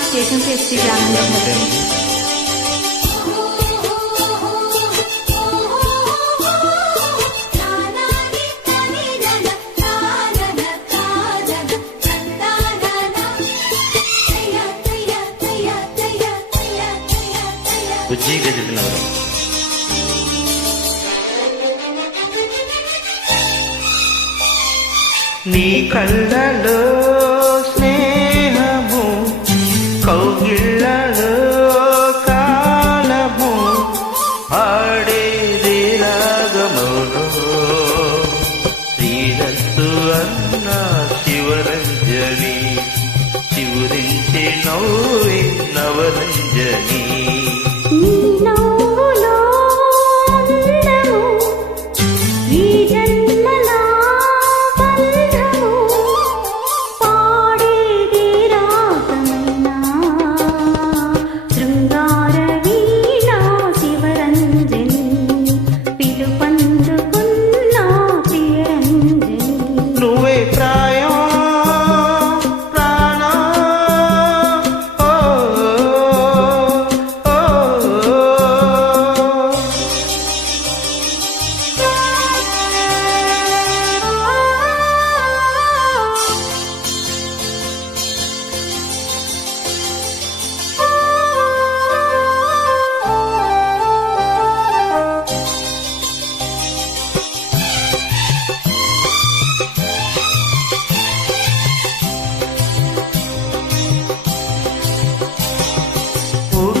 Station पे SP जाना है। బుజ్జి గజనగరం నీ కళ్ళలో స్నేహము కౌగిళ్ళలో కాలము ఆడేది రాగమౌను శ్రీరస్సు అన్న శివరంజని చివురించే నవ్వే నవరంజని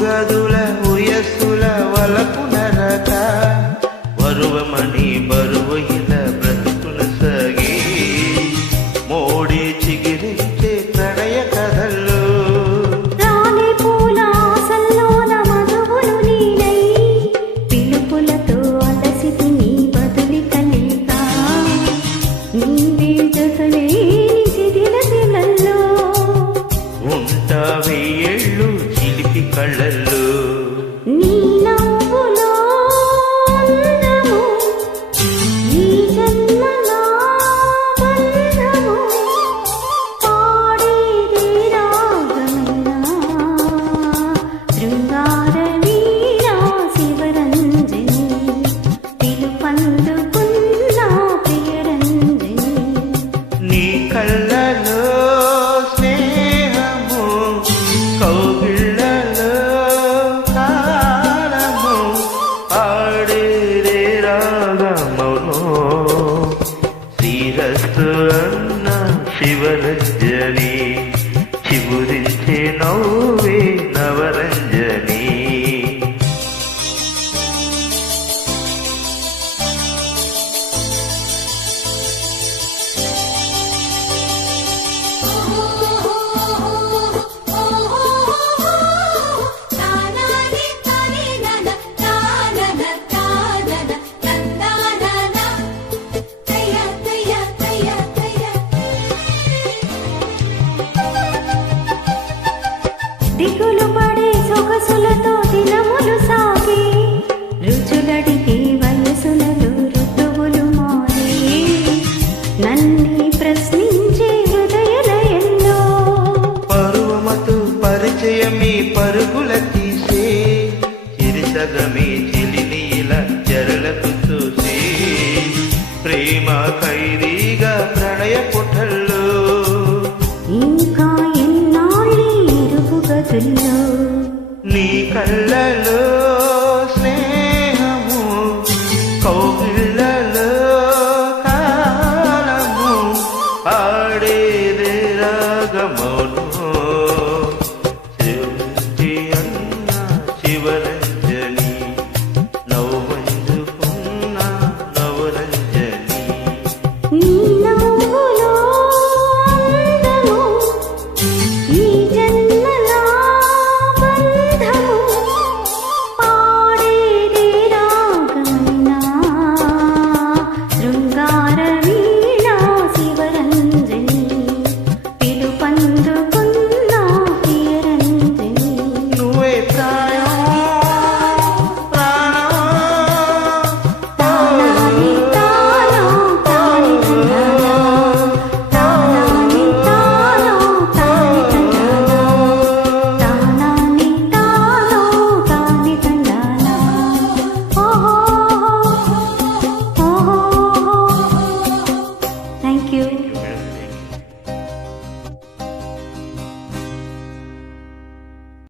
గదుల ఉయస్సుల వలపు నరక వరువమణి బరువైన బ్రతుకుల సగి మోడి చిగిరించే ప్రణయ కథల్లో రాణి పూల ఆశల్లోన మధువులు నీలై పిలుపులతో అలసితి నీ బదులిక లేక నీవే జతలేని శిథిల శిలల్లో ఉంటావే ఏళ్ళు కళ్ళల్లో నీ నవ్వులో అందము ఈ జన్మలో బంధము పాడేది రాగమైనా శృంగార వీణా శివరంజని పిలుపందుకున్నా ప్రియరంజని నీ కళ్ళలో స్నేహము కౌగిళ్ళ శ్రీరస్తు అన్న శివరంజని చివురించే నవ్వే నవరంజని దిగులు పడే సొగసులతో దినములు సాగి రుచులడిగే వయసులలో ఋతువులు మారే నన్ని ప్రశ్నించే హృదయలయంలో పరువమతు పరిచయమే పరుగుల తీసే చిరిసగమే చిలినీల చెరలకు చూసే ప్రేమ ఖైదీగా ప్రణయ పుటల్లో ఇంకా నీ కళ్ళలో స్నేహము కౌగిళ్ళలో కాలము ఆడేది రాగమౌను